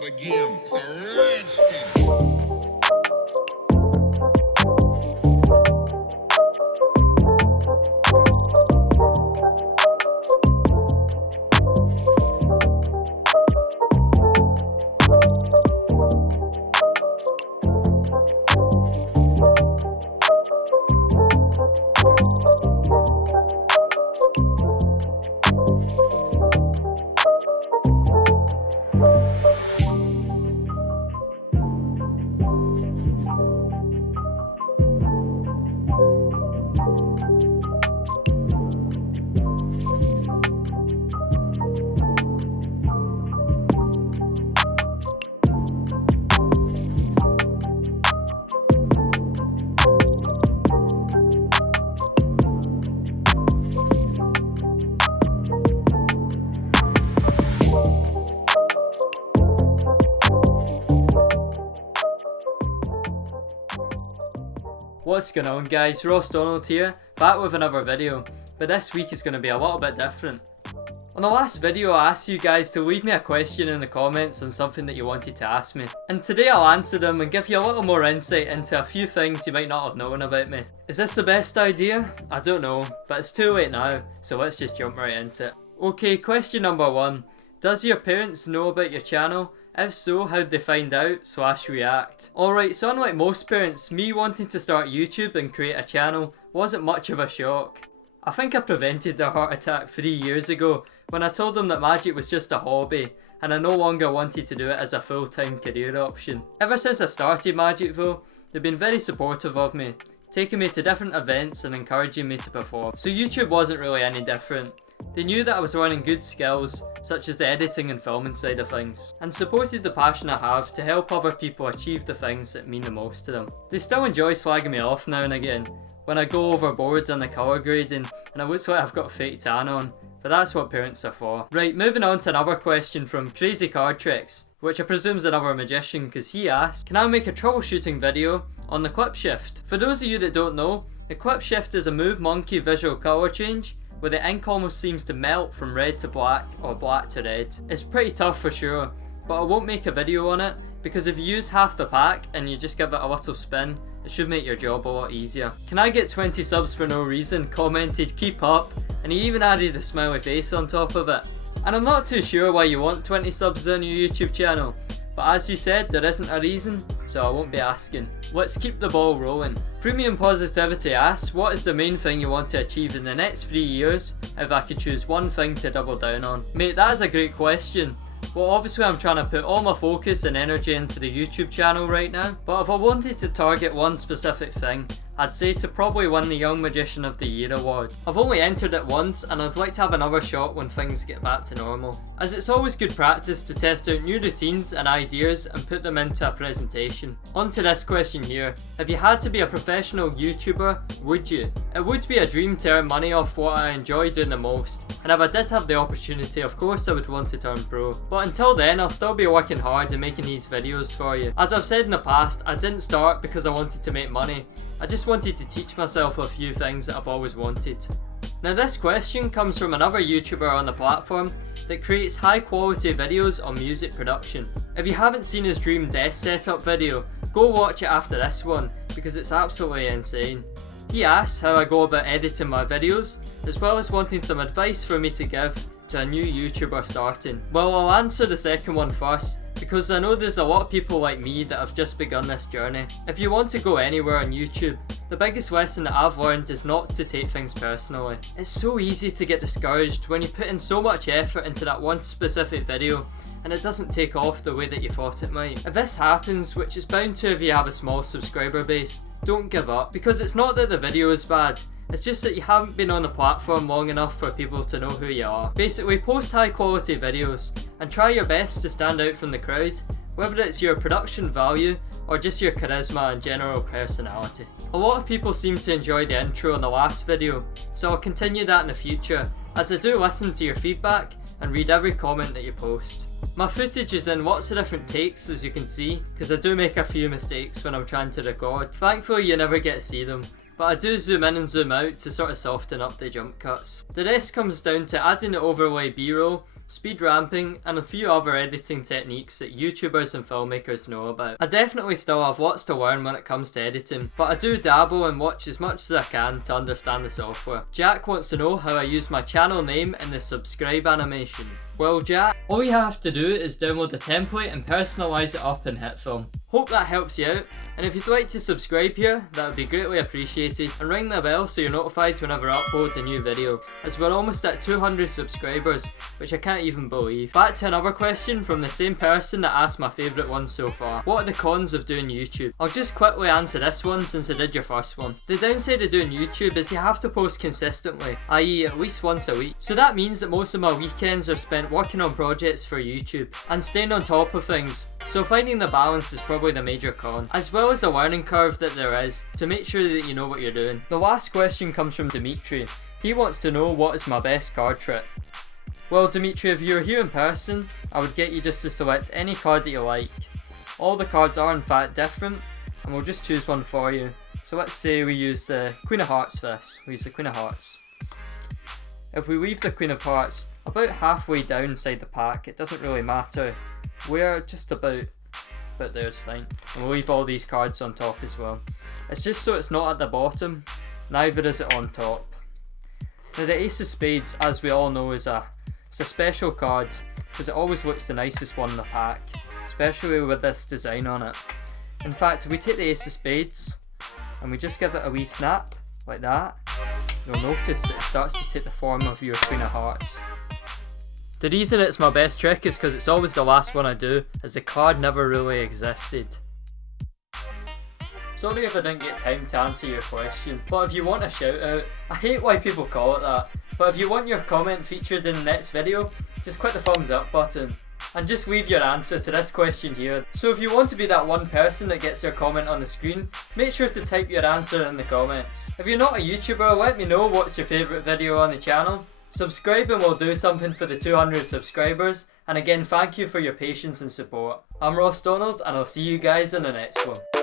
start again. It's a redskin. What's going on guys, Ross Donald here, back with another video, but this week is going to be a little bit different. On the last video I asked you guys to leave me a question in the comments on something that you wanted to ask me, and today I'll answer them and give you a little more insight into a few things you might not have known about me. Is this the best idea? I don't know, but it's too late now, so let's just jump right into it. Okay, question number 1. Does your parents know about your channel? If so, how'd they find out / react? Alright, so unlike most parents, me wanting to start YouTube and create a channel wasn't much of a shock. I think I prevented their heart attack 3 years ago when I told them that magic was just a hobby and I no longer wanted to do it as a full-time career option. Ever since I started magic though, they've been very supportive of me, taking me to different events and encouraging me to perform. So YouTube wasn't really any different. They knew that I was learning good skills, such as the editing and filming side of things, and supported the passion I have to help other people achieve the things that mean the most to them. They still enjoy slagging me off now and again, when I go overboard on the colour grading and it looks like I've got fake tan on, but that's what parents are for. Right, moving on to another question from Crazy Card Tricks, which I presume is another magician because he asked, can I make a troubleshooting video on the clip shift? For those of you that don't know, the clip shift is a Move Monkey visual colour change where the ink almost seems to melt from red to black or black to red. It's pretty tough for sure, but I won't make a video on it because if you use half the pack and you just give it a little spin, it should make your job a lot easier. Can I get 20 subs for no reason? Commented keep up, and he even added a smiley face on top of it. And I'm not too sure why you want 20 subs on your YouTube channel, but as you said, there isn't a reason, so I won't be asking. Let's keep the ball rolling. Premium Positivity asks, what is the main thing you want to achieve in the next 3 years if I could choose one thing to double down on? Mate, that is a great question. Well, obviously I'm trying to put all my focus and energy into the YouTube channel right now, but if I wanted to target one specific thing, I'd say to probably win the Young Magician of the Year award. I've only entered it once and I'd like to have another shot when things get back to normal, as it's always good practice to test out new routines and ideas and put them into a presentation. On to this question here, if you had to be a professional YouTuber, would you? It would be a dream to earn money off what I enjoy doing the most, and if I did have the opportunity, of course I would want to turn pro. But until then, I'll still be working hard and making these videos for you. As I've said in the past, I didn't start because I wanted to make money, I just wanted to teach myself a few things that I've always wanted. Now this question comes from another YouTuber on the platform that creates high quality videos on music production. If you haven't seen his dream desk setup video, go watch it after this one because it's absolutely insane. He asks how I go about editing my videos, as well as wanting some advice for me to give to a new YouTuber starting. Well, I'll answer the second one first, because I know there's a lot of people like me that have just begun this journey. If you want to go anywhere on YouTube, the biggest lesson that I've learned is not to take things personally. It's so easy to get discouraged when you put in so much effort into that one specific video and it doesn't take off the way that you thought it might. If this happens, which is bound to if you have a small subscriber base, don't give up, because it's not that the video is bad, it's just that you haven't been on the platform long enough for people to know who you are. Basically, post high quality videos and try your best to stand out from the crowd, whether it's your production value or just your charisma and general personality. A lot of people seem to enjoy the intro in the last video, so I'll continue that in the future, as I do listen to your feedback and read every comment that you post. My footage is in lots of different takes, as you can see, because I do make a few mistakes when I'm trying to record. Thankfully you never get to see them, but I do zoom in and zoom out to sort of soften up the jump cuts. The rest comes down to adding the overlay B-roll speed ramping, and a few other editing techniques that YouTubers and filmmakers know about. I definitely still have lots to learn when it comes to editing, but I do dabble and watch as much as I can to understand the software. Jack wants to know how I use my channel name in the subscribe animation. Well Jack, all you have to do is download the template and personalise it up in HitFilm. Hope that helps you out, and if you'd like to subscribe here, that would be greatly appreciated, and ring the bell so you're notified whenever I upload a new video, as we're almost at 200 subscribers, which I can't even believe. Back to another question from the same person that asked my favourite one so far. What are the cons of doing YouTube? I'll just quickly answer this one since I did your first one. The downside of doing YouTube is you have to post consistently, i.e. at least once a week. So that means that most of my weekends are spent working on projects for YouTube and staying on top of things. So finding the balance is probably the major con, as well as the learning curve that there is to make sure that you know what you're doing. The last question comes from Dimitri. He wants to know what is my best card trick. Well Dimitri, if you were here in person, I would get you just to select any card that you like. All the cards are in fact different, and we'll just choose one for you. So let's say we use the Queen of Hearts first. We use the Queen of Hearts. If we leave the Queen of Hearts about halfway down inside the pack, it doesn't really matter. We're just about there is fine. And we'll leave all these cards on top as well. It's just so it's not at the bottom, neither is it on top. Now the Ace of Spades, as we all know, it's a special card because it always looks the nicest one in the pack, especially with this design on it. In fact, if we take the Ace of Spades and we just give it a wee snap like that, you'll notice that it starts to take the form of your Queen of Hearts. The reason it's my best trick is because it's always the last one I do, as the card never really existed. Sorry if I didn't get time to answer your question, but if you want a shout out, I hate why people call it that, but if you want your comment featured in the next video, just click the thumbs up button. And just leave your answer to this question here. So if you want to be that one person that gets their comment on the screen, make sure to type your answer in the comments. If you're not a YouTuber, let me know what's your favourite video on the channel. Subscribe and we'll do something for the 200 subscribers. And again, thank you for your patience and support. I'm Ross Donald and I'll see you guys in the next one.